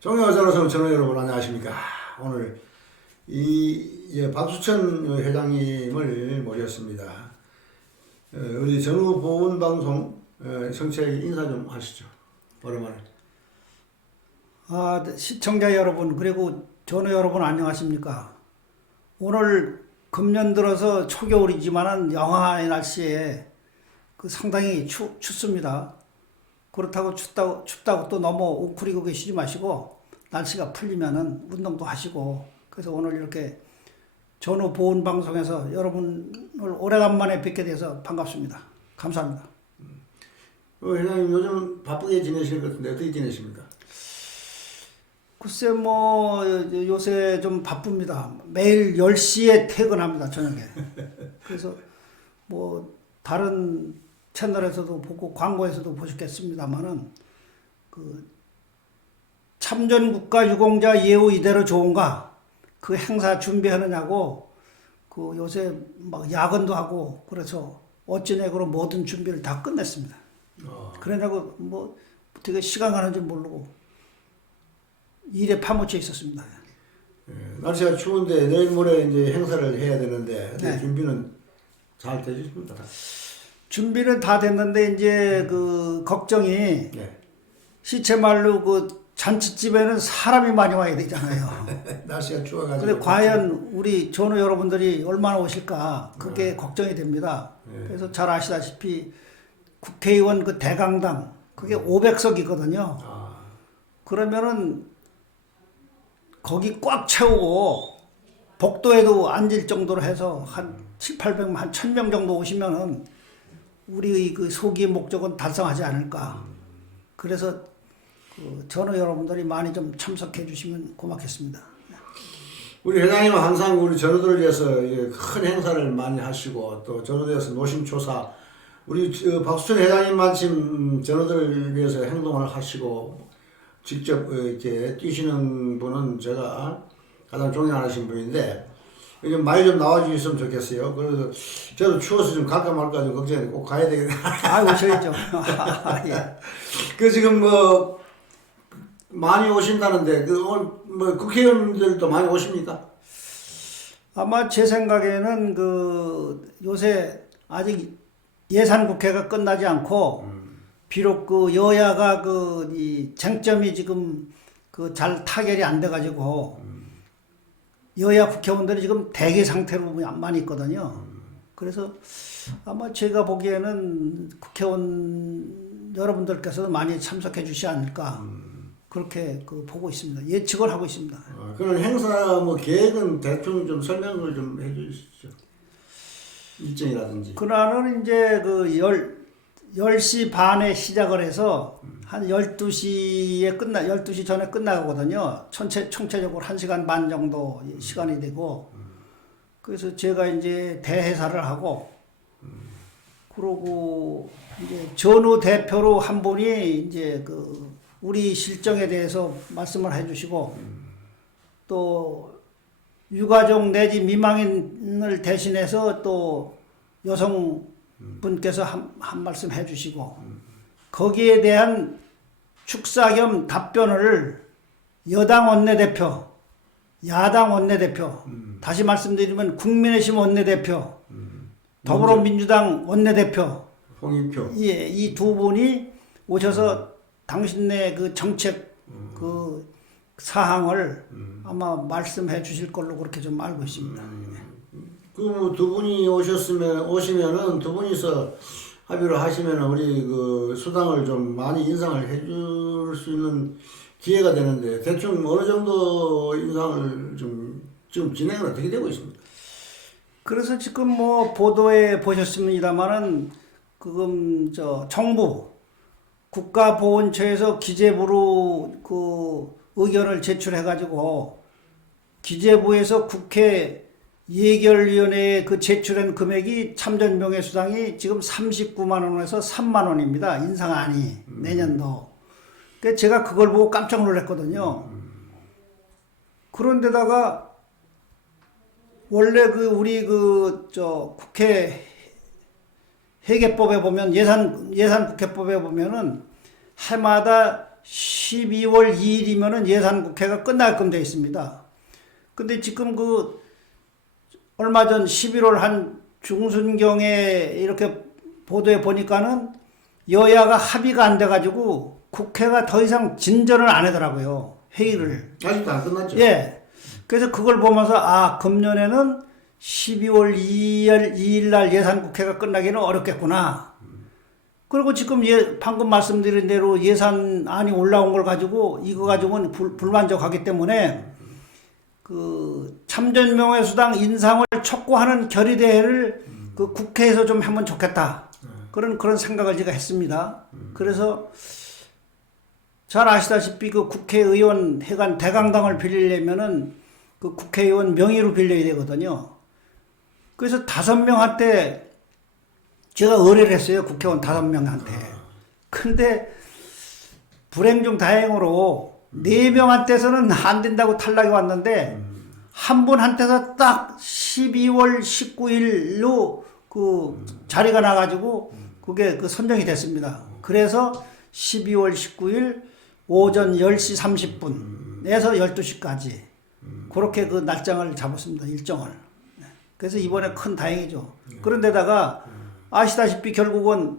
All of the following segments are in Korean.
종영의사로서 전원 여러분 안녕하십니까. 오늘 박수천 회장님을 모셨습니다. 우리 전후보훈방송 청취자에게 인사 좀 하시죠. 오랜만에. 시청자 여러분 그리고 전후 여러분 안녕하십니까. 오늘 금년 들어서 초겨울이지만은 영하의 날씨에 상당히 춥습니다. 그렇다고 춥다고 또 너무 웅크리고 계시지 마시고 날씨가 풀리면은 운동도 하시고, 그래서 오늘 이렇게 전후 보훈 방송에서 여러분을 오래간만에 뵙게 돼서 반갑습니다. 감사합니다. 회장님 요즘 바쁘게 지내시는 것 같은데 어떻게 지내십니까? 글쎄 요새 좀 바쁩니다. 매일 10시에 퇴근합니다, 저녁에. 그래서 다른 채널에서도 보고 광고에서도 보셨겠습니다만은 참전국가 유공자 예우 이대로 좋은가 그 행사 준비하느냐고 요새 막 야근도 하고 그래서 어찌내고로 모든 준비를 다 끝냈습니다. 그러냐고 되게 시간 가는 줄 모르고 일에 파묻혀 있었습니다. 날씨가 추운데 내일 모레 이제 행사를 해야 되는데 네. 준비는 잘 되셨습니까? 준비는 다 됐는데 이제 걱정이 네. 시체말로 잔치집에는 사람이 많이 와야 되잖아요. 날씨가 추워가지고. 근데 과연 우리 전후 여러분들이 얼마나 오실까 그게 걱정이 됩니다. 그래서 잘 아시다시피 국회의원 대강당 그게 500석이거든요. 그러면은 거기 꽉 채우고 복도에도 앉을 정도로 해서 한 700~800명, 한 1000명 정도 오시면은 우리 소기의 목적은 달성하지 않을까. 그래서 전후 여러분들이 많이 좀 참석해 주시면 고맙겠습니다. 우리 회장님은 항상 우리 전우들을 위해서 큰 행사를 많이 하시고 또 전우대에서 노심초사 우리 박수천 회장님 마침 전우들을 위해서 행동을 하시고 직접 이렇게 뛰시는 분은 제가 가장 존경하시는 분인데 이게 많이 좀 나와주셨으면 좋겠어요. 그래서 저도 추워서 좀 갈까 말까 좀 걱정이 꼭 가야 되겠네. 오셔야죠. 예. 지금 많이 오신다는데 오늘 국회의원들도 많이 오십니까? 아마 제 생각에는 요새 아직 예산 국회가 끝나지 않고 비록 여야가 이 쟁점이 지금 잘 타결이 안 돼가지고 여야 국회의원들이 지금 대기 상태로 많이 있거든요. 그래서 아마 제가 보기에는 국회의원 여러분들께서도 많이 참석해 주시지 않을까 그렇게 보고 있습니다. 예측을 하고 있습니다. 그럼 행사 계획은 대충 좀 설명을 좀 해주시죠. 일정이라든지. 그날은 이제 10시 반에 시작을 해서 한 12시에 12시 전에 끝나거든요. 총체적으로 1시간 반 정도 시간이 되고, 그래서 제가 이제 대해사를 하고, 그러고 이제 전후 대표로 한 분이 이제 우리 실정에 대해서 말씀을 해주시고, 또 유가족 내지 미망인을 대신해서 또 여성분께서 한 말씀 해주시고, 거기에 대한 축사 겸 답변을 여당 원내대표, 야당 원내대표, 다시 말씀드리면 국민의힘 원내대표, 더불어민주당 원내대표, 홍익표. 예, 이 두 분이 오셔서 당신네 정책 사항을 아마 말씀해 주실 걸로 그렇게 좀 알고 있습니다. 두 분이 오시면은 두 분이서 합의를 하시면은 우리 수당을 좀 많이 인상을 해줄 수 있는 기회가 되는데 대충 어느 정도 인상을 지금 진행은 어떻게 되고 있습니까? 그래서 지금 보도에 보셨습니다만은 정부 국가보훈처에서 기재부로 의견을 제출해가지고 기재부에서 국회 예결위원회에 제출한 금액이 참전명예수당이 지금 39만 원에서 3만 원입니다. 인상안이 내년도. 그러니까 제가 그걸 보고 깜짝 놀랐거든요. 그런데다가 원래 우리 국회 회계법에 보면 예산 국회법에 보면은 해마다 12월 2일이면은 예산국회가 끝날끔 돼 있습니다. 근데 지금 그 얼마 전 11월 한 중순경에 이렇게 보도에 보니까는 여야가 합의가 안 돼가지고 국회가 더 이상 진전을 안 하더라고요. 회의를. 아직도 안 끝났죠. 예. 그래서 그걸 보면서 아, 금년에는 12월 2일 날 예산국회가 끝나기는 어렵겠구나. 그리고 지금 방금 말씀드린 대로 예산안이 올라온 걸 가지고 이거 가지고는 불만족하기 때문에 그 참전명예수당 인상을 촉구하는 결의대회를 그 국회에서 좀 하면 좋겠다. 그런 생각을 제가 했습니다. 그래서 잘 아시다시피 그 국회의원 회관 대강당을 빌리려면은 그 국회의원 명의로 빌려야 되거든요. 그래서 5명한테 제가 의뢰를 했어요. 국회의원 5명한테. 근데 불행 중 다행으로 4명한테서는 안 된다고 탈락이 왔는데 한 분한테서 딱 12월 19일로 그 자리가 나가지고 그게 그 선정이 됐습니다. 그래서 12월 19일 오전 10시 30분에서 12시까지 그렇게 그 날짜를 잡았습니다. 일정을. 그래서 이번에 큰 다행이죠. 그런데다가 아시다시피 결국은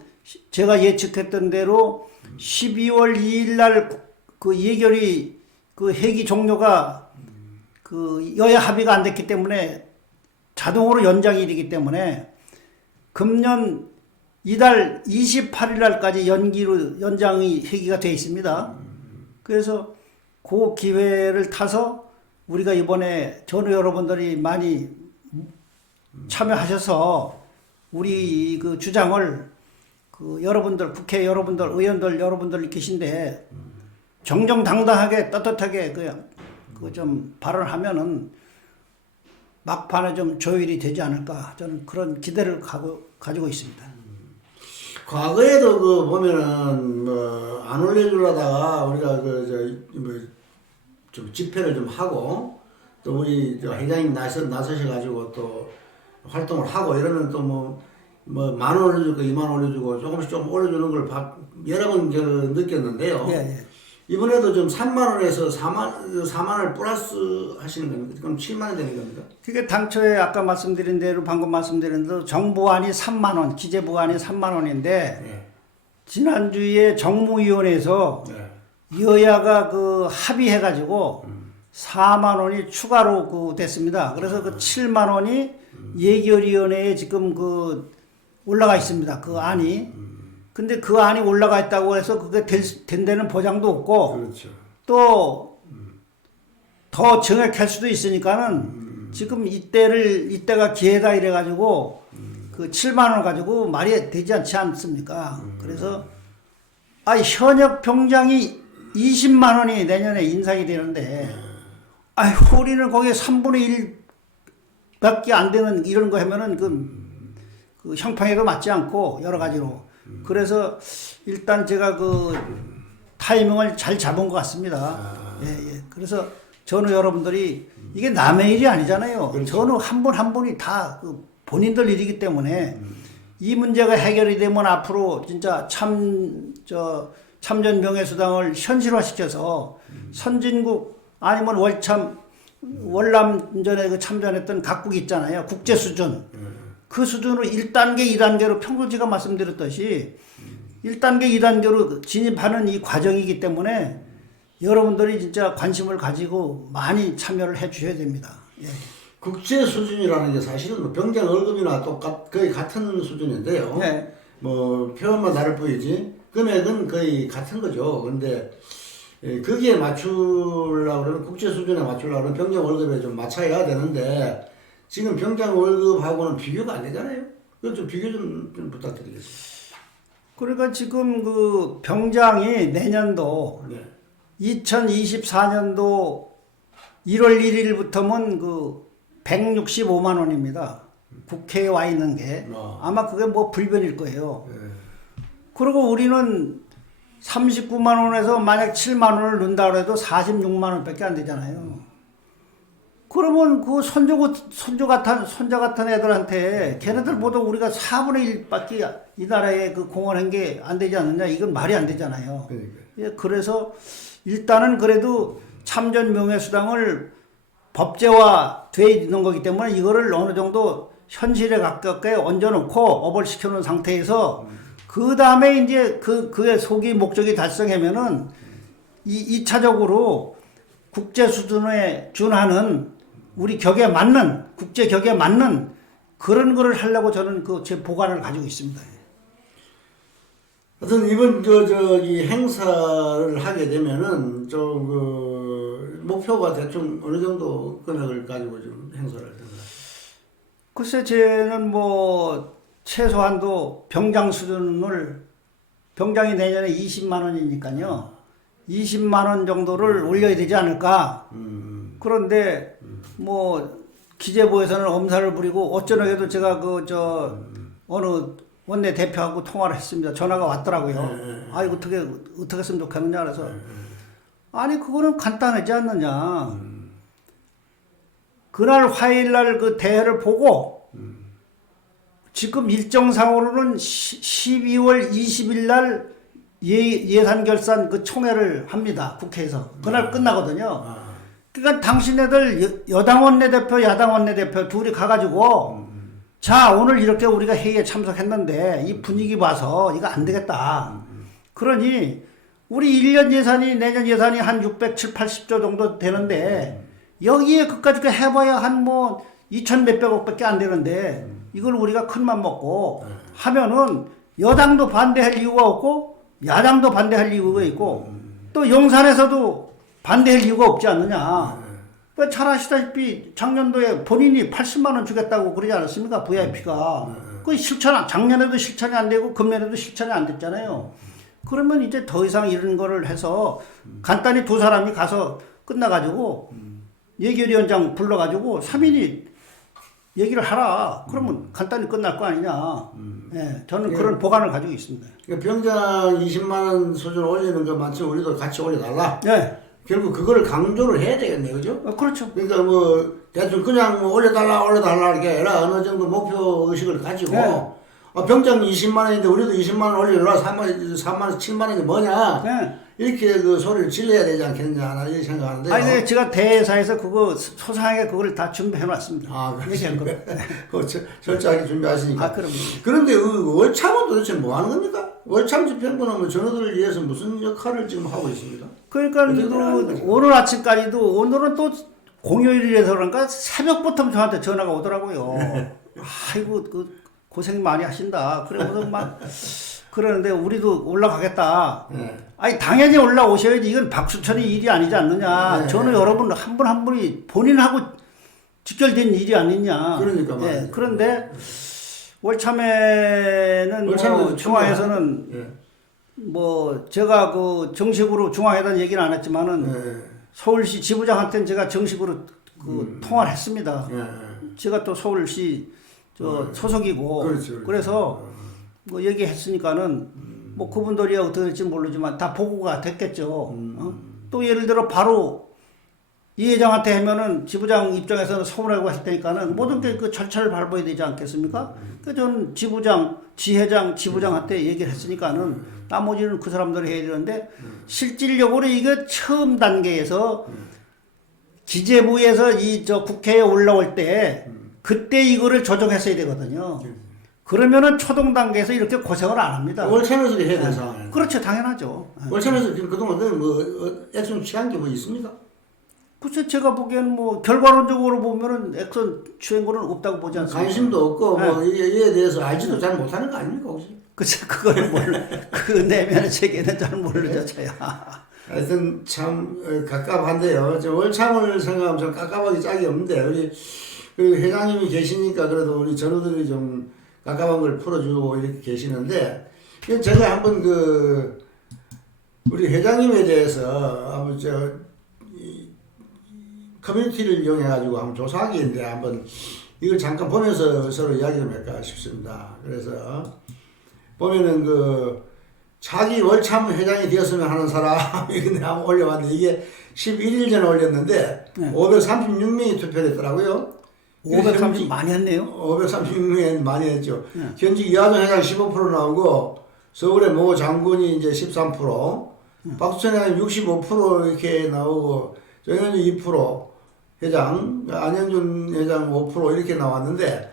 제가 예측했던 대로 12월 2일 날 그 예결위 그 회기 종료가 그 여야 합의가 안 됐기 때문에 자동으로 연장이 되기 때문에 금년 이달 28일 날까지 연장이 회기가 되어 있습니다. 그래서 그 기회를 타서 우리가 이번에 전우 여러분들이 많이 참여하셔서 우리 그 주장을 그 여러분들 국회 여러분들 의원들 여러분들 계신데 정정당당하게 떳떳하게 그 좀 발언하면은 막판에 좀 조율이 되지 않을까 저는 그런 기대를 가지고 있습니다. 과거에도 그 보면은 뭐 안 올려주려다가 우리가 좀 집회를 좀 하고 또 우리 회장님 나서셔가지고 또 활동을 하고 이러면 또 뭐 10,000원 올려주고 20,000원 올려주고 조금씩 좀 올려주는 걸 여러 번 느꼈는데요. 예. 이번에도 좀 3만원에서 4만원을 플러스 하시는 겁니까? 그럼 7만원 되는 겁니까? 그게 당초에 아까 말씀드린 대로 방금 말씀드린 대로 정부안이 3만원, 기재부안이 3만원인데 네. 지난주에 정무위원회에서 네. 여야가 그 합의해가지고 4만원이 추가로 그 됐습니다. 그래서 그 7만원이 예결위원회에 지금 그 올라가 있습니다. 그 안이. 근데 그 안이 올라가 있다고 해서 그게 된다는 보장도 없고 그렇죠. 또 더 정액할 수도 있으니까는 지금 이때가 기회다 이래가지고 그 7만 원 가지고 말이 되지 않지 않습니까? 그래서 현역 병장이 20만 원이 내년에 인상이 되는데 우리는 거기에 3분의 1밖에 안 되는 이런 거 하면은 그 형평에도 맞지 않고 여러 가지로 그래서 일단 제가 그 타이밍을 잘 잡은 것 같습니다. 예. 그래서 전우 여러분들이 이게 남의 일이 아니잖아요. 그렇죠. 전우 한 분 한 분이 다 그 본인들 일이기 때문에 이 문제가 해결이 되면 앞으로 진짜 참전 명예수당을 현실화시켜서 선진국 아니면 월남전에 그 참전했던 각국이 있잖아요. 국제 수준. 그 수준으로 1단계, 2단계로 평소 제가 말씀드렸듯이 1단계, 2단계로 진입하는 이 과정이기 때문에 여러분들이 진짜 관심을 가지고 많이 참여를 해 주셔야 됩니다. 예. 국제 수준이라는 게 사실은 뭐 병장 월급이나 거의 같은 수준인데요. 네. 뭐 표현만 다를 뿐이지 금액은 거의 같은 거죠. 그런데 거기에 맞추려고 그러면 국제 수준에 맞추려고 그러면 병장 월급에 좀 맞춰야 되는데 지금 병장 월급하고는 비교가 안 되잖아요. 그건 좀 비교 좀 부탁드리겠습니다. 그러니까 지금 그 병장이 내년도 네. 2024년도 1월 1일부터면 그 165만 원입니다. 국회에 와 있는 게 아마 그게 뭐 불변일 거예요. 네. 그리고 우리는 39만 원에서 만약 7만 원을 넣는다 그래도 46만 원밖에 안 되잖아요. 그러면 그 손자 같은 애들한테 걔네들 모두 우리가 4분의 1밖에 이 나라에 그 공헌한 게 안 되지 않느냐? 이건 말이 안 되잖아요. 그러니까. 예, 그래서 일단은 그래도 참전 명예수당을 법제화 돼 있는 거기 때문에 이거를 어느 정도 현실에 가깝게 얹어놓고 업을 시켜놓은 상태에서 그 다음에 이제 그의 소기 목적이 달성하면은 2차적으로 국제 수준에 준하는 우리 격에 맞는 국제 격에 맞는 그런 거를 하려고 저는 그 제 보관을 가지고 있습니다. 하여튼 이번 저기 행사를 하게 되면은 좀 그 목표가 대충 어느 정도 금액을 가지고 좀 행사를 할 텐가? 글쎄 쟤는 뭐 최소한도 병장 수준을 병장이 내년에 20만 원이니까요. 20만 원 정도를 올려야 되지 않을까. 그런데 뭐 기재부에서는 엄살을 부리고 어쩌나해도 제가 어느 원내 대표하고 통화를 했습니다. 전화가 왔더라고요. 아 이거 어떻게 했으면 좋겠느냐 그래서 아니 그거는 간단하지 않느냐. 그날 화요일날 그 대회를 보고 지금 일정상으로는 12월 20일 날 예산 결산 그 총회를 합니다. 국회에서. 그날 끝나거든요. 그러니까 당신네들 여당 원내대표, 야당 원내대표 둘이 가가지고 자 오늘 이렇게 우리가 회의에 참석했는데 이 분위기 봐서 이거 안 되겠다. 그러니 우리 1년 예산이 내년 예산이 한 670, 80조 정도 되는데 여기에 그까짓 해봐야 한 뭐 2천 몇백억밖에 안 되는데 이걸 우리가 큰맘 먹고 하면은 여당도 반대할 이유가 없고 야당도 반대할 이유가 있고 또 용산에서도 반대할 이유가 없지 않느냐. 잘 아시다시피 작년도에 본인이 80만 원 주겠다고 그러지 않았습니까? VIP가. 그 작년에도 실천이 안 되고 금년에도 실천이 안 됐잖아요. 그러면 이제 더 이상 이런 거를 해서 간단히 두 사람이 가서 끝나가지고 예결위원장 불러가지고 3인이 얘기를 하라. 그러면 간단히 끝날 거 아니냐. 예, 저는 그런 보관을 가지고 있습니다. 병장 20만 원 수준 올리는 거 마치 우리도 같이 올려달라. 네. 결국 그거를 강조를 해야 되겠네, 그죠? 그렇죠. 그러니까 뭐 대충 그냥 뭐 올려달라 이렇게 아니라 어느 정도 목표 의식을 가지고 네. 병장 20만 원인데 우리도 20만 원 올려라 3만 원, 7만 원이 뭐냐? 네. 이렇게 그 소리를 질러야 되지 않겠느냐 나는 이렇게 생각하는데요. 아니, 네, 제가 대회사에서 그거 소상하게 그걸 다 준비해놨습니다. 얘기한 거. 그 철저하게 준비하시니까. 그럼요. 그런데 월참은 도대체 뭐 하는 겁니까? 월참 집행부는 뭐 전우들을 위해서 무슨 역할을 지금 하고 있습니다? 그러니까 오늘 아침까지도 오늘은 또 공휴일이라서 그런가 새벽부터 저한테 전화가 오더라고요. 아이고 고생 많이 하신다. 그래서 막 그러는데 우리도 올라가겠다. 네. 아니 당연히 올라오셔야지. 이건 박수천의 일이 아니지 않느냐. 네. 저는 여러분 한 분 한 분이 본인하고 직결된 일이 아니냐. 그러니까 말이죠. 네. 그런데 월참회는 뭐 중앙에서는 네. 뭐 제가 그 정식으로 중앙회단 얘기는 안 했지만은 네. 서울시 지부장한테는 제가 정식으로 통화를 했습니다. 네. 제가 또 서울시 소속이고 그렇죠. 그래서 뭐 얘기했으니까는 뭐 그분들이 어떻게 될지 모르지만 다 보고가 됐겠죠. 또 예를 들어 바로 이 회장한테 하면은 지부장 입장에서는 서운하고 할 테니까는 모든 게 그 절차를 밟아야 되지 않겠습니까? 그래서 저는 지부장, 지회장, 지부장한테 얘기를 했으니까는 나머지는 그 사람들이 해야 되는데 실질적으로 이거 처음 단계에서 기재부에서 국회에 올라올 때 그때 이거를 조정했어야 되거든요. 그러면은 초동 단계에서 이렇게 고생을 안 합니다. 월참에서도 해야 되는 상황이에요. 그렇죠, 당연하죠. 월참에서 지금 그동안 액션 취한 게 뭐 있습니까? 글쎄 제가 보기에는 뭐 결과론적으로 보면은 액션 취한 거는 없다고 보지 않습니까? 관심도 없고 뭐 이에 대해서 알지도 잘 못하는 거 아닙니까 혹시? 글쎄 그거는 그 내면의 세계는 잘 모르죠, 저야. 하여튼 참 갑갑한데요. 저 월참을 생각하면 좀 깝깝하기 짝이 없는데 우리 회장님이 계시니까 그래도 우리 전우들이 좀 깝깝한 걸 풀어주고 이렇게 계시는데 제가 한번 우리 회장님에 대해서 한번 커뮤니티를 이용해 가지고 한번 조사하기 있는데 한번 이걸 잠깐 보면서 서로 이야기 좀 할까 싶습니다. 그래서 보면은 차기 월참 회장이 되었으면 하는 사람이 근데 한번 올려봤는데 이게 11일 전에 올렸는데 네. 536명이 투표했더라고요. 530 많이 했네요. 536명이 많이 했죠. 네. 현직 이하정 회장 15% 나오고 서울의 모 장군이 이제 13%, 박수천 회장이 65% 이렇게 나오고 정현준 2%, 회장, 안현준 회장 5% 이렇게 나왔는데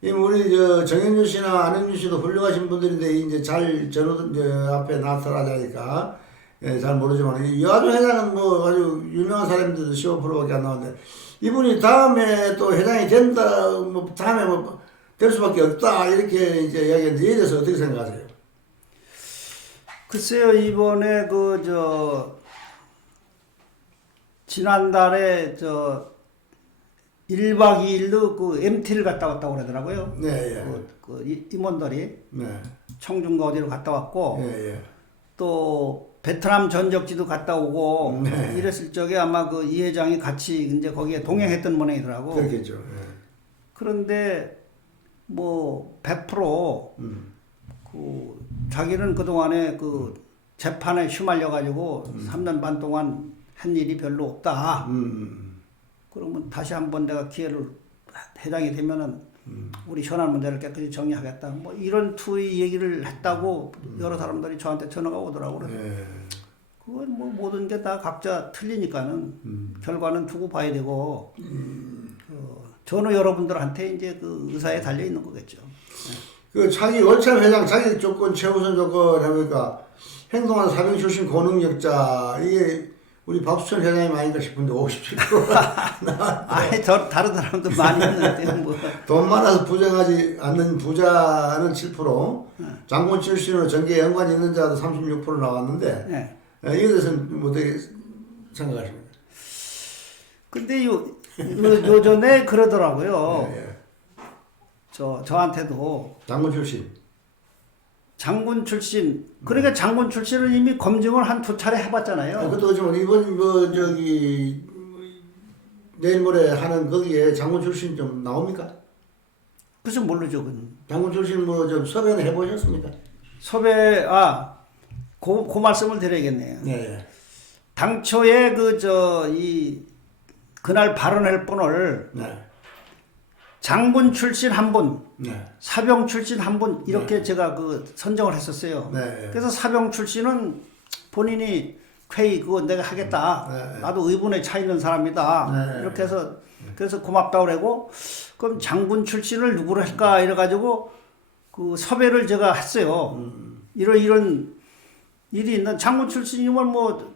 우리 정현준 씨나 안현준 씨도 훌륭하신 분들인데 이제 잘 전후들 이제 앞에 나타나자니까 예, 잘 모르지만 이하정 회장은 뭐 아주 유명한 사람인데도 15%밖에 안 나왔는데 이분이 다음에 또 회장이 된다, 뭐 다음에 뭐 될 수밖에 없다 이렇게 이제 이야기했는데 이에 대해서 어떻게 생각하세요? 글쎄요, 이번에 지난달에 1박 2일로 그 MT를 갔다 왔다고 그러더라고요. 네, 예. 임원들이 네. 청중가 어디로 갔다 왔고, 예, 예. 또 베트남 전적지도 갔다 오고, 네. 이랬을 적에 아마 그 이 회장이 같이 이제 거기에 동행했던 모양이더라고. 그렇겠죠. 예. 그런데 뭐 100% 그 자기는 그동안에 그 재판에 휘말려 가지고 3년 반 동안 한 일이 별로 없다. 그러면 다시 한번 내가 기회를 회장이 되면은 우리 현안 문제를 깨끗이 정리하겠다. 뭐 이런 투의 얘기를 했다고 여러 사람들이 저한테 전화가 오더라고요. 예. 그건 뭐 모든 게 다 각자 틀리니까는 결과는 두고 봐야 되고 전후 여러분들한테 이제 그 의사에 달려 있는 거겠죠. 그 차기 월참 회장 자기 조건 최우선 조건 해보니까 행동한 사병 출신 고능력자 이게 우리 박수천 회장이 아닌가 싶은데 57% 아니 다른 사람도 많이 했는데 뭐. 돈 많아서 부정하지 않는 부자는 7%, 장군 출신으로 전개에 연관이 있는 자도 36% 나왔는데 네. 이에 대해서는 뭐 어떻게 생각하십니까? 근데 요전에 그러더라고요. 예, 예. 저한테도 장군 출신. 장군 출신, 그러니까 장군 출신을 이미 검증을 한 2차례 해봤잖아요. 그것도 그렇지만 이번 뭐 저기 내일 모레 하는 거기에 장군 출신 좀 나옵니까? 그래서 모르죠, 그건. 장군 출신 뭐 좀 섭외는 해보셨습니까? 섭외, 그 말씀을 드려야겠네요. 네. 당초에 그날 발언할 분을 네. 장군 출신 한 분, 네. 사병 출신 한 분, 이렇게 제가 선정을 했었어요. 네. 그래서 사병 출신은 본인이 회의 그거 내가 하겠다. 네. 나도 의분에 차 있는 사람이다. 네. 이렇게 해서 그래서 고맙다고 그러고 그럼 장군 출신을 누구로 할까 이래가지고 그 섭외를 제가 했어요. 이런 일이 있는 장군 출신이면 뭐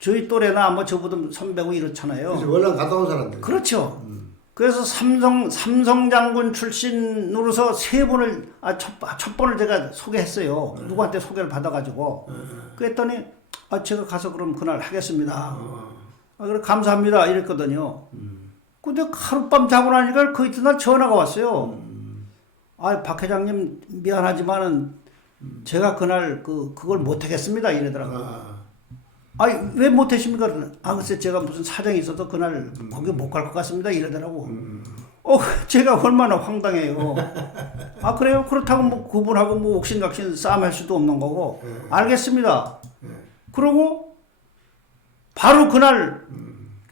저희 또래나 뭐 저보다 선배고 이렇잖아요. 그래서 월남 갔다 온 사람들. 그렇죠. 그래서 삼성 장군 출신으로서 3분을 첫 번을 제가 소개했어요. 누구한테 소개를 받아가지고 그랬더니 제가 가서 그럼 그날 하겠습니다. 그래 감사합니다 이랬거든요. 근데 하룻밤 자고 나니까 그 이튿날 전화가 왔어요. 박 회장님 미안하지만은 제가 그날 그걸 못 하겠습니다 이러더라고요. 왜 못하십니까? 글쎄 제가 무슨 사정이 있어서 그날 거기 못 갈 것 같습니다 이러더라고. 제가 얼마나 황당해요. 그래요? 그렇다고 뭐 그분하고 뭐 옥신각신 싸움할 수도 없는 거고. 알겠습니다. 그러고 바로 그날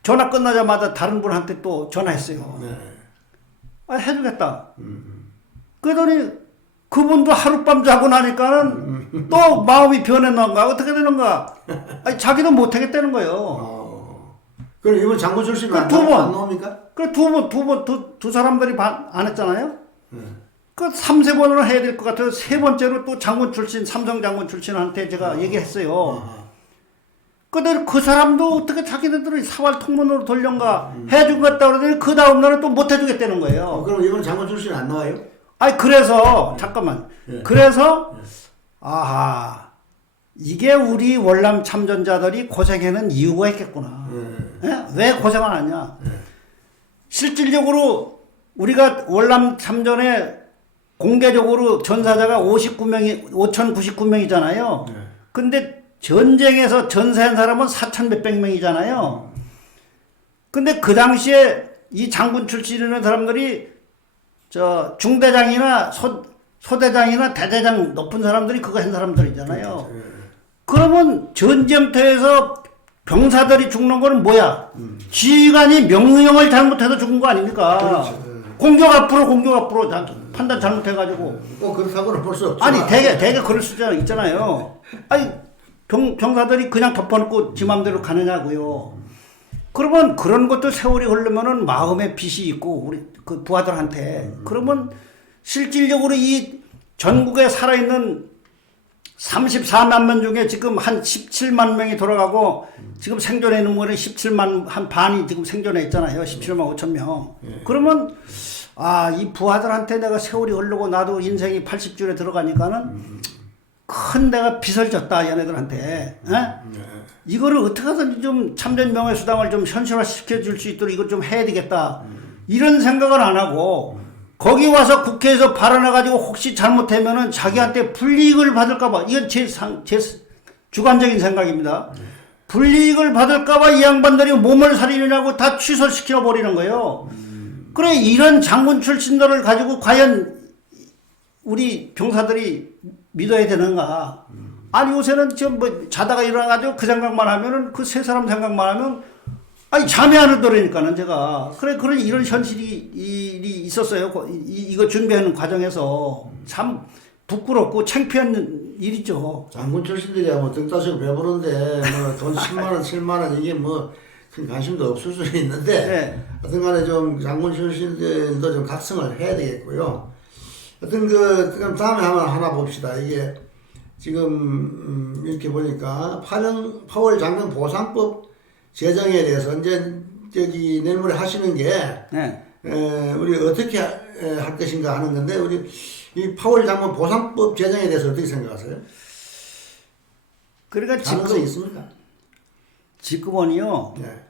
전화 끝나자마자 다른 분한테 또 전화했어요. 해주겠다. 그러더니 그분도 하룻밤 자고 나니까는 또 마음이 변했는가 어떻게 되는가. 자기도 못하겠다는 거예요. 그럼 이번 장군 출신은 안 나옵니까? 그래 두 사람들이 안 했잖아요. 그 3세번으로 해야 될 것 같아서 3번째로 또 장군 출신 삼성 장군 출신한테 제가 얘기했어요. 근데 그 사람도 어떻게 자기네들이 사활 통문으로 돌려가 해주겠다 그러더니 그 다음 날은 또 못 해주겠다는 거예요. 그럼 이번 장군 출신 안 나와요? 그래서 잠깐만. 그래서 이게 우리 월남 참전자들이 고생하는 이유가 있겠구나. 왜 고생을 하냐? 실질적으로 우리가 월남 참전에 공개적으로 전사자가 5,099명이잖아요. 근데 전쟁에서 전사한 사람은 4,000 몇백 명이잖아요. 근데 그 당시에 이 장군 출신이라는 사람들이 중대장이나 소대장이나 대대장 높은 사람들이 그거 한 사람들이잖아요. 그러면 전쟁터에서 병사들이 죽는 거는 뭐야? 지휘관이 명령을 잘못해서 죽은 거 아닙니까? 그렇죠. 공격 앞으로 판단 잘못해가지고. 꼭 그렇다고는 볼 수 없죠. 아니 되게 그럴 수 있잖아요. 아니 병사들이 그냥 덮어놓고 지 맘대로 가느냐고요. 그러면 그런 것도 세월이 흐르면은 마음에 빚이 있고 우리 그 부하들한테 그러면 실질적으로 이 전국에 살아있는 34만 명 중에 지금 한 17만 명이 돌아가고 지금 생존해 있는 거는 17만 한 반이 지금 생존해 있잖아요. 17만 5천 명. 그러면 이 부하들한테 내가 세월이 흐르고 나도 인생이 80줄에 들어가니까는 큰 내가 빚을 졌다 얘네들한테. 이거를 어떻게 하든지 좀 참전 명예수당을 좀 현실화시켜 줄 수 있도록 이걸 좀 해야 되겠다. 이런 생각을 안 하고 거기 와서 국회에서 발언해가지고 혹시 잘못하면은 자기한테 불이익을 받을까봐 이건 제 주관적인 생각입니다. 불이익을 받을까봐 이 양반들이 몸을 사리느냐고 다 취소시켜 버리는 거예요. 그래 이런 장군 출신들을 가지고 과연 우리 병사들이 믿어야 되는가? 아니 요새는 지금 뭐 자다가 일어나가지고 그 생각만 하면은 그 세 사람 생각만 하면 아니 잠이 안 오더라니까는 제가 그래 그런 이런 현실이 일이 있었어요. 이거 준비하는 과정에서 참 부끄럽고 창피한 일이죠. 장군 출신들이야 뭐 등 따시고 배부른데 뭐 돈 10만 원, 7만 원 이게 뭐 큰 관심도 없을 수 있는데 네. 하여튼간에 좀 장군 출신들도 좀 각성을 해야 되겠고요. 하여튼 그럼 다음에 한번 하나 봅시다. 이게 지금 이렇게 보니까 파월 장병 보상법 제정에 대해서 이제 저기 내일 모레 하시는 게 네. 우리 어떻게 할 것인가 하는 건데 우리 이 파월 장병 보상법 제정에 대해서 어떻게 생각하세요? 그러니까 가능성이 있습니까? 직급원이요. 네.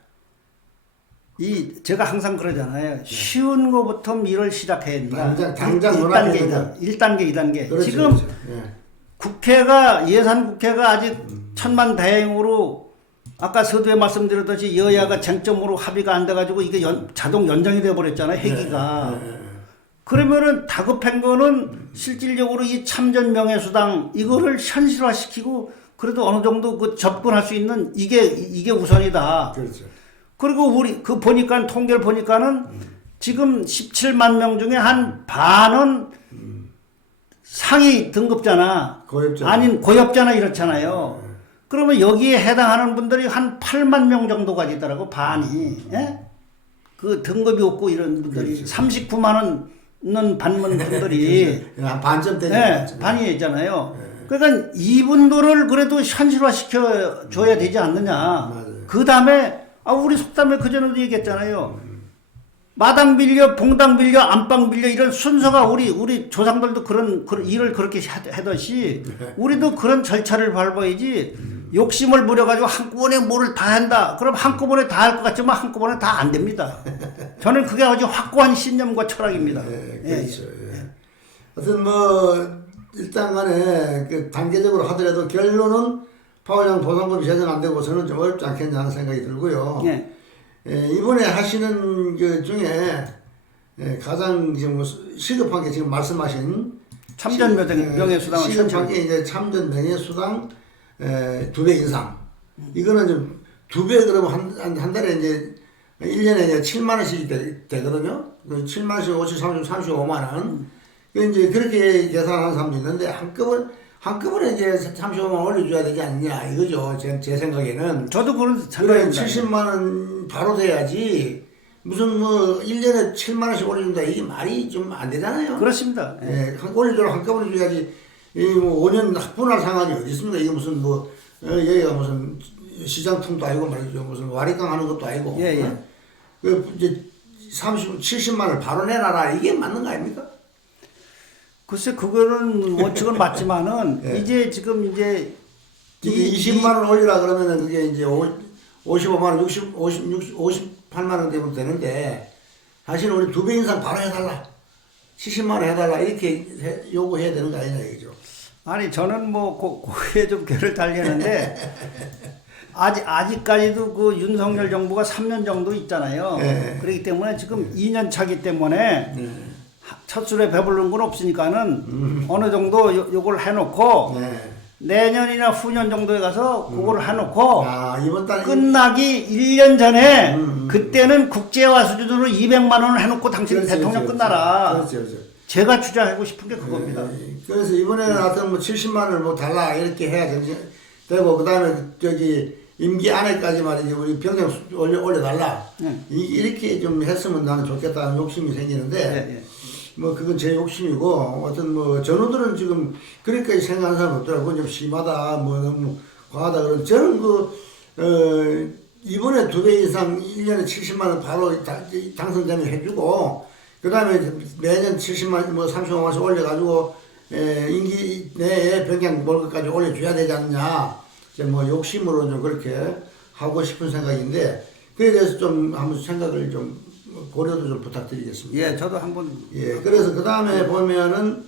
제가 항상 그러잖아요. 쉬운 거부터 일을 시작해야 된다. 당장 1단계죠. 1단계, 2단계. 그렇죠, 지금 그렇죠. 네. 예산 국회가 아직 천만다행으로 아까 서두에 말씀드렸듯이 여야가 쟁점으로 합의가 안 돼가지고 이게 자동 연장이 돼버렸잖아요. 회기가. 네. 그러면은 다급한 거는 실질적으로 이 참전 명예수당 이거를 현실화시키고 그래도 어느 정도 그 접근할 수 있는 이게 우선이다. 그렇죠. 그리고 우리 보니까 통계를 보니까는 지금 17만 명 중에 한 반은 상위 등급자나 고엽자. 아닌 고엽자나 이렇잖아요. 그러면 여기에 해당하는 분들이 한 8만 명 정도가 있더라고 반이. 예? 그 등급이 없고 이런 분들이 그렇죠. 39만 원은 받는 분들이 그렇죠. 반점 되죠. 네, 반이 있잖아요. 그러니까 이분들을 그래도 현실화시켜 줘야 되지 않느냐. 맞아요. 그 다음에 우리 속담에 그전에도 얘기했잖아요. 마당 빌려, 봉당 빌려, 안방 빌려 이런 순서가 우리 조상들도 그런 일을 그렇게 하듯이 우리도 그런 절차를 밟아야지 욕심을 부려가지고 한꺼번에 뭐를 다 한다. 그럼 한꺼번에 다 할 것 같지만 한꺼번에 다 안 됩니다. 저는 그게 아주 확고한 신념과 철학입니다. 네, 그렇죠. 예. 하여튼 뭐 일단 간에 그 단계적으로 하더라도 결론은 파월장 보상법이 제정 안 되고서는 좀 어렵지 않겠냐 하는 생각이 들고요. 예. 이번에 하시는 그 중에 가장 지금 시급한 게 지금 말씀하신 참전 명예수당을 시급한 게 이제 참전 명예수당 2배 인상. 이거는 좀 2배 그러면 한 달에 이제 1년에 이제 7만 원씩 되거든요. 7만 원씩 50, 30, 35만 원. 이제 그렇게 계산하는 사람도 있는데 한꺼번에 이제 35만 원 올려줘야 되지 않냐 이거죠. 제 생각에는. 저도 그런 그래 생각입니다. 70만 원 바로 돼야지 무슨 뭐 1년에 7만 원씩 올려준다 이게 말이 좀 안 되잖아요. 그렇습니다. 예, 올려줘라 한꺼번에 줘야지. 뭐 5년 합분할 상황이 어디 있습니까? 이게 무슨 뭐 여기가 무슨 시장통도 아니고 말이죠. 무슨 와리깡 하는 것도 아니고. 예, 예. 그 이제 70만 원을 바로 내놔라 이게 맞는 거 아닙니까? 글쎄 그거는 원칙은 맞지만은 예. 이제 지금 이제 20만 원 올리라 그러면은 그게 이제 55만 원, 58만 원 되면 되는데 사실은 우리 2배 인상 바로 해달라. 70만 원 해달라 이렇게 요구해야 되는 거 아니냐 이거죠. 아니 저는 뭐 거기에 좀 결을 달리는데 아직까지도 그 윤석열 정부가 3년 정도 있잖아요. 네. 그렇기 때문에 지금 2년 차기 때문에 첫 술에 배부른 건 없으니까는 어느 정도 요걸 해놓고 네. 내년이나 후년 정도에 가서 그거를 해놓고 이번 달에 끝나기 1년 전에 그때는 국제화 수준으로 200만 원을 해놓고 당신 그렇지, 대통령 그렇지, 끝나라. 그렇죠. 제가 주장하고 싶은 게 그겁니다. 그래서 이번에는 하여튼 뭐 70만 원을 뭐 달라 이렇게 해야 되고 그다음에 저기 임기 안에까지 말이지 우리 병장 올려달라. 이렇게 좀 했으면 나는 좋겠다는 욕심이 생기는데 뭐 그건 제 욕심이고 어떤 뭐 전우들은 지금 그렇게까지 생각하는 사람 없더라고. 좀 심하다 뭐 너무 과하다 그런 저는 이번에 2배 이상 1년에 70만 원 바로 당선되면 해주고 그 다음에 매년 70만 뭐 35만 원씩 올려가지고 임기 내에 병장 월급까지 올려줘야 되지 않냐. 뭐 욕심으로 좀 그렇게 하고 싶은 생각인데 그에 대해서 좀 한번 생각을 좀 고려도 좀 부탁드리겠습니다. 예, 저도 한번. 예, 그래서 그 다음에 보면은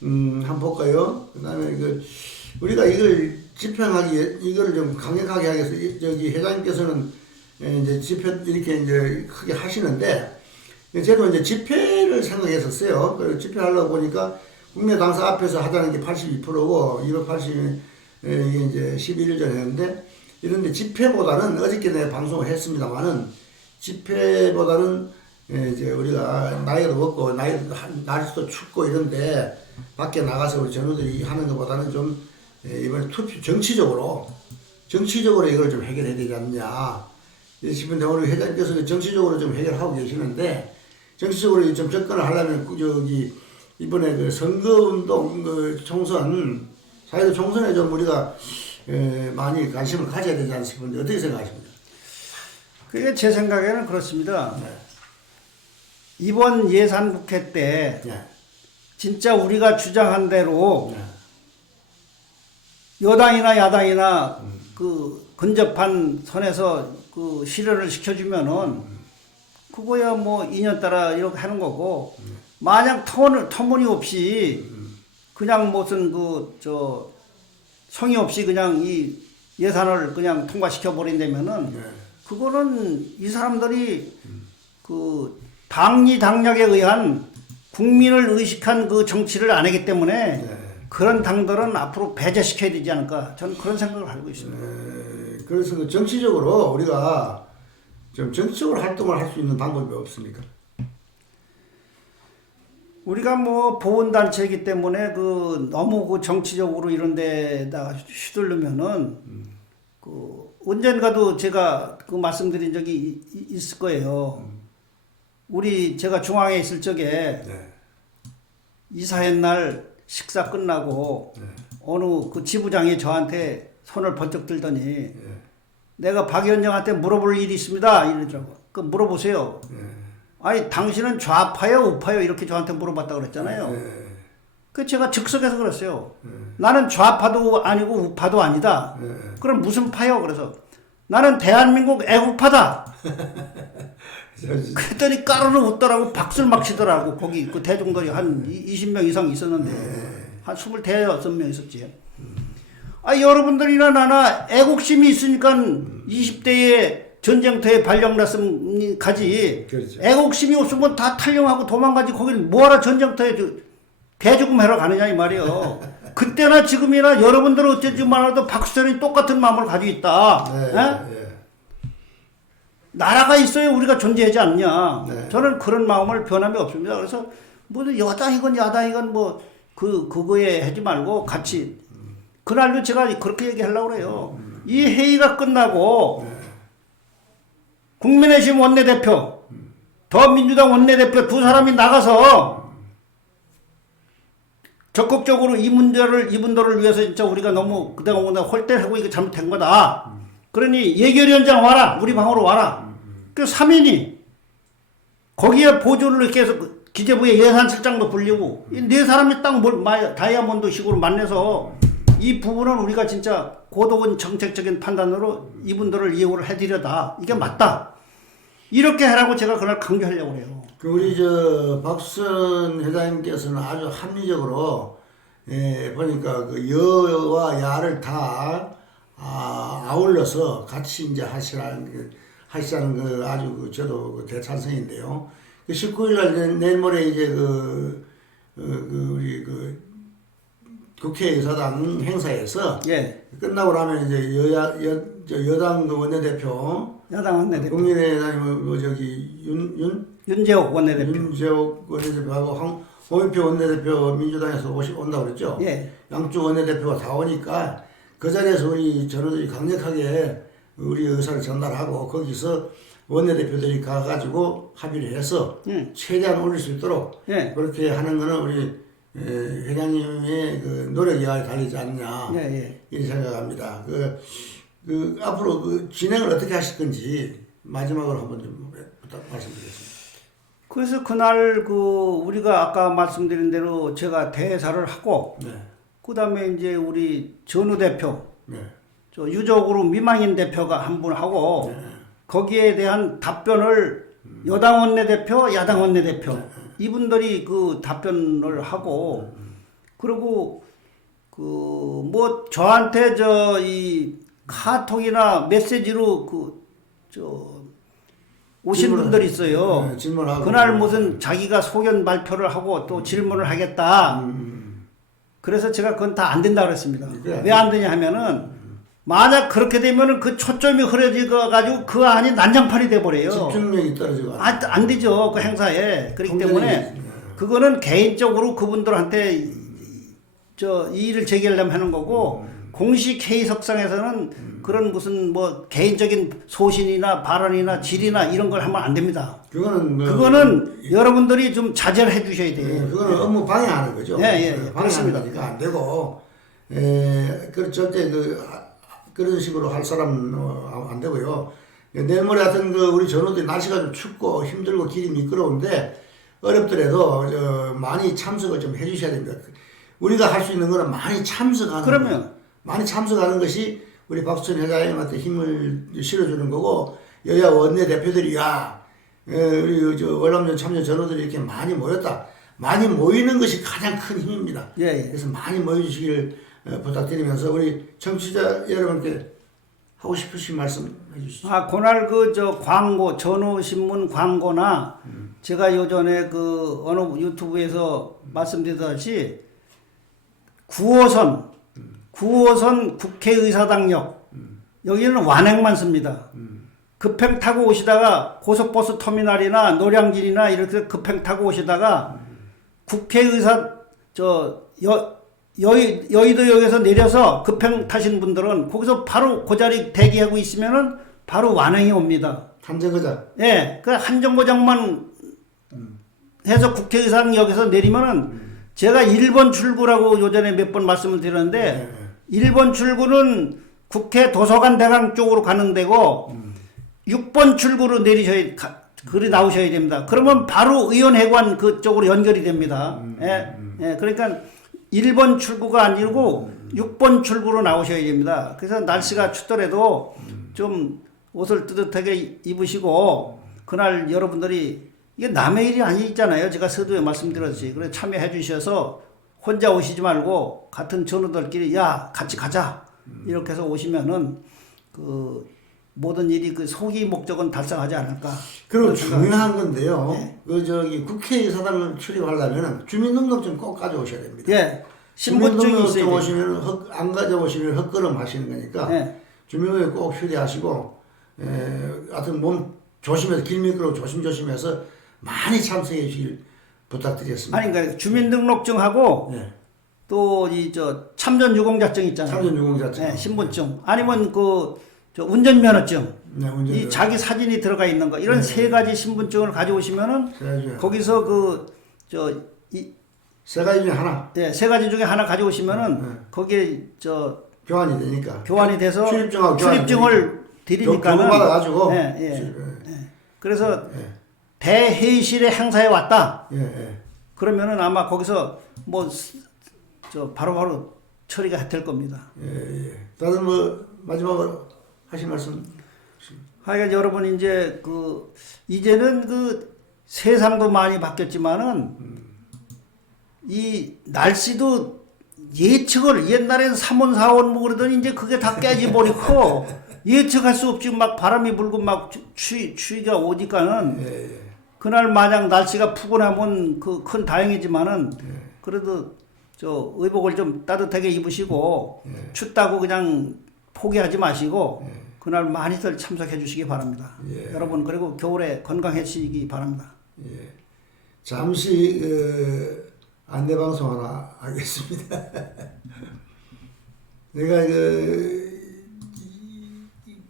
한번 볼까요? 그 다음에 우리가 이걸 집행하기 이거를 좀 강력하게 하기 위해서 저기 회장님께서는 이제 집회 이렇게 이제 크게 하시는데 저도 이제 집회를 생각했었어요. 그리고 집회하려고 보니까 국내 당사 앞에서 하자는 게 82%고 280이 이게 이제 11일 전에 했는데 이런데 집회보다는 어저께 내가 방송을 했습니다만은 집회보다는 이제 우리가 나이도 먹고 날씨도 춥고 이런데 밖에 나가서 우리 전우들이 하는 것보다는 좀 이번에 정치적으로 이걸 좀 해결해야 되지 않냐 싶은데 오늘 회장님께서 정치적으로 좀 해결하고 계시는데 정치적으로 좀 접근을 하려면 저기 이번에 그 선거운동 총선 사회적 총선에 좀 우리가 많이 관심을 가져야 되지 않나 싶은데 어떻게 생각하십니까? 그게 제 생각에는 그렇습니다. 이번 예산국회 때 진짜 우리가 주장한 대로 여당이나 야당이나 그 근접한 선에서 그 실현을 시켜주면은 그거야 뭐 2년 따라 이렇게 하는 거고 만약 터무니없이 그냥 무슨 성의 없이 그냥 이 예산을 그냥 통과시켜 버린다면은 그거는 이 사람들이 그 당리당략에 의한 국민을 의식한 그 정치를 안 하기 때문에 그런 당들은 앞으로 배제시켜야 되지 않을까 저는 그런 생각을 하고 있습니다. 그래서 정치적으로 우리가 좀 정치적으로 활동을 할 수 있는 방법이 없습니까? 우리가 뭐 보훈단체이기 때문에 너무 그 정치적으로 이런 데다가 휘둘르면은 언젠가도 제가 말씀드린 적이 있을 거예요. 제가 중앙에 있을 적에 이사회 날 식사 끝나고 어느 그 지부장이 저한테 손을 번쩍 들더니 내가 박 위원장한테 물어볼 일이 있습니다 이러더라고. 물어보세요. 아니 당신은 좌파요 우파요 이렇게 저한테 물어봤다 그랬잖아요. 제가 즉석에서 그랬어요. 나는 좌파도 아니고 우파도 아니다. 그럼 무슨 파요? 그래서 나는 대한민국 애국파다. 그랬더니 까르르 웃더라고. 박수를 막 치더라고. 거기 그 대중들이 한 20명 이상 있었는데 한 25명 있었지. 여러분들이나 나나 애국심이 있으니까 20대에 전쟁터에 발령났으면 가지. 그렇죠. 애국심이 없으면 다 탈영하고 도망가지. 거기는 뭐하러 전쟁터에 개죽음 하러 가느냐 이 말이에요. 그때나 지금이나 여러분들은 어쨌든 말해도 박수현이 똑같은 마음을 가지고 있다. 나라가 있어야 우리가 존재하지 않냐. 저는 그런 마음을 변함이 없습니다. 그래서 뭐 여당이건 야당이건 뭐 그거에 하지 말고 같이 그날도 제가 그렇게 얘기하려고 그래요. 이 회의가 끝나고 국민의힘 원내대표, 더민주당 원내대표 두 사람이 나가서 적극적으로 이분들을 위해서 진짜 우리가 너무 그동안 홀대하고 이거 잘못된 거다. 그러니 예결위원장 와라. 우리 방으로 와라. 그 3인이 거기에 보조를 이렇게 해서 기재부의 예산실장도 불리고 이 네 사람이 딱 다이아몬드식으로 만나서 이 부분은 우리가 진짜 고도원 정책적인 판단으로 이분들을 이용을 해드려다. 이게 맞다. 이렇게 하라고 제가 그날 강조하려고 해요. 우리 박수선 회장님께서는 아주 합리적으로 보니까 여와 야를 다 아울러서 같이 이제 하시라는 아주 저도 대찬성인데요. 그 19일 날 내일 모레 이제 우리 국회의사당 행사에서 예. 끝나고 나면 이제 여당 그 원내대표, 야당 원내대표 국민의당 윤재옥 원내대표. 윤재옥 원내대표하고 홍영표 원내대표 민주당에서 온다고 그랬죠. 예. 양쪽 원내대표가 다 오니까 그 자리에서 우리 전우들이 강력하게 우리 의사를 전달하고 거기서 원내대표들이 가가지고 합의를 해서 최대한 올릴 수 있도록 예. 그렇게 하는 거는 우리 회장님의 그 노력이 달리지 않냐 이렇게 생각합니다. 앞으로 그 진행을 어떻게 하실 건지 마지막으로 한번 좀 말씀드리겠습니다. 그래서 그날 우리가 아까 말씀드린 대로 제가 대사를 하고 네. 그다음에 이제 우리 전우 대표, 네. 저 유족으로 미망인 대표가 한 분 하고 네. 거기에 대한 답변을 여당 원내대표, 야당 원내대표 이분들이 그 답변을 하고 그리고 뭐 저한테 이 카톡이나 메시지로 오신 분들이 있어요. 네, 질문하고 그날 무슨 자기가 소견 발표를 하고 또 질문을 하겠다. 그래서 제가 그건 다 안 된다 그랬습니다. 왜 안 되냐 하면은 만약 그렇게 되면은 그 초점이 흐려지고 그 안이 난장판이 돼 버려요. 집중력이 떨어지고 안 되죠. 그 행사에. 그렇기 때문에 그거는 개인적으로 그분들한테 이의를 제기하려면 하는 거고 공식 회의석상에서는 그런 무슨 뭐 개인적인 소신이나 발언이나 질이나 이런 걸 하면 안 됩니다. 그거는 여러분들이 좀 자제를 해 주셔야 돼요. 그거는 업무 방해하는 거죠. 그렇습니다. 방해하니까 안 되고, 절대 그런 식으로 할 사람은 안 되고요. 내일 모레 하여튼 우리 전우들이 날씨가 좀 춥고 힘들고 길이 미끄러운데 어렵더라도 많이 참석을 좀 해주셔야 됩니다. 우리가 할 수 있는 거는 많이 참석하는 것이 우리 박수천 회장님한테 힘을 실어주는 거고 여야 원내대표들이 우리 월남전 참여 전우들이 이렇게 많이 모였다. 많이 모이는 것이 가장 큰 힘입니다. 그래서 많이 모여주시길 부탁드리면서 우리 청취자 여러분께 하고 싶으신 말씀 해주시죠. 그날 광고, 전우신문 광고나 제가 요전에 어느 유튜브에서 말씀드렸듯이 9호선 국회의사당역 여기는 완행만 씁니다. 급행 타고 오시다가 고속버스 터미널이나 노량진이나 이렇게 급행 타고 오시다가 국회의사 여의도역에서 내려서 급행 타신 분들은 거기서 바로 그 자리 대기하고 있으면은 바로 완행이 옵니다. 한정거장. 예, 그 한정거장만 해서 국회의사당역에서 내리면은 제가 1번 출구라고 요전에 몇 번 말씀을 드렸는데 1번 출구는 국회 도서관 대강 쪽으로 가는 데고 6번 출구로 나오셔야 됩니다. 그러면 바로 의원회관 그쪽으로 연결이 됩니다. 그러니까 1번 출구가 아니고 6번 출구로 나오셔야 됩니다. 그래서 날씨가 춥더라도 좀 옷을 뜨뜻하게 입으시고 그날 여러분들이 이게 남의 일이 아니잖아요. 제가 서두에 말씀드렸지. 그래서 참여해 주셔서 혼자 오시지 말고 같은 전우들끼리 같이 가자. 이렇게 해서 오시면은 모든 일이 소기 목적은 달성하지 않을까. 그리고 중요한 건데요. 국회의사당을 출입하려면 주민등록증 꼭 가져오셔야 됩니다. 신분증이 있어야 돼요. 오시면 안 가져오시면 헛걸음 하시는 거니까 주민등록 꼭 휴대하시고 하여튼 몸 조심해서 길 미끄러워 조심조심해서 많이 참석해 주시길 부탁드리겠습니다. 그러니까 주민등록증하고 또 참전 유공자증 있잖아요. 참전 유공자증. 신분증. 아니면 운전면허증. 이 자기 사진이 들어가 있는 거. 이런 세 가지 신분증을 가져오시면은 거기서 세 가지 중에 하나. 세 가지 중에 하나 가져오시면은 거기에 교환이 되니까. 교환이 돼서 출입증을 드리니까는 받아가지고. 그래서 대회의실에 행사에 왔다. 그러면은 아마 거기서 바로바로 처리가 될 겁니다. 다들 마지막으로 하실 말씀. 하여간 여러분 이제는 세상도 많이 바뀌었지만은 이 날씨도 예측을 옛날엔 3원 4원 뭐 그러더니 이제 그게 다 깨져버리고 예측할 수 없지 막 바람이 불고 막 추위가 오니까는 그날 만약 날씨가 푸근하면 그 큰 다행이지만은 그래도 저 의복을 좀 따뜻하게 입으시고 춥다고 그냥 포기하지 마시고 그날 많이들 참석해 주시기 바랍니다. 여러분 그리고 겨울에 건강해지시기 바랍니다. 예. 잠시 안내 방송 하나 하겠습니다. 내가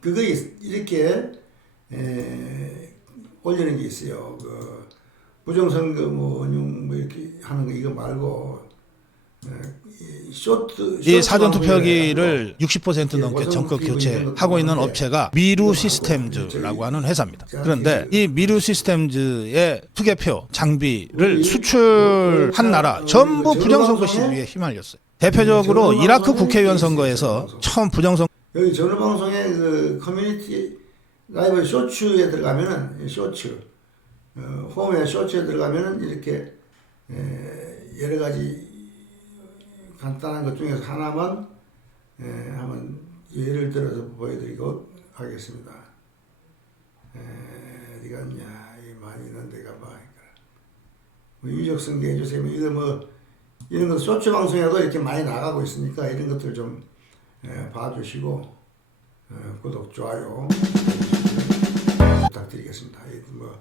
그거 이렇게 올리는 게 있어요. 그 부정선거 뭐 이렇게 하는 거 이거 말고 이 사전투표기를 60% 넘게 전격 교체하고 있는 업체가 미루 시스템즈라고 하는 회사입니다. 그런데 이 미루 시스템즈의 투개표 장비를 수출한 나라 전부 부정선거 시위에 휘말렸어요. 대표적으로 이라크 국회의원 선거에서 처음 부정선거 여기 전후방송에 그 커뮤니티 라이브 쇼츠에 들어가면은 쇼츠 홈에 쇼츠에 들어가면은 이렇게 여러 가지 간단한 것 중에서 하나만 한번 예를 들어서 보여드리고 하겠습니다. 어디 갔냐? 이 많이 있는 데가 뭐 유적성대 해주세요. 이거 뭐 이런 것 쇼츠 방송에도 이렇게 많이 나가고 있으니까 이런 것들 좀 봐주시고 구독 좋아요 부탁드리겠습니다. 뭐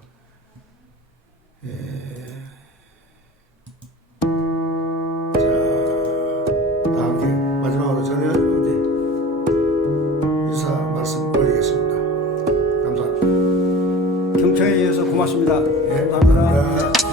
다 함께 마지막으로 저녁 인사 말씀 올리겠습니다. 감사합니다. 경청해 주셔서 고맙습니다. 예, 감사합니다. 감사합니다.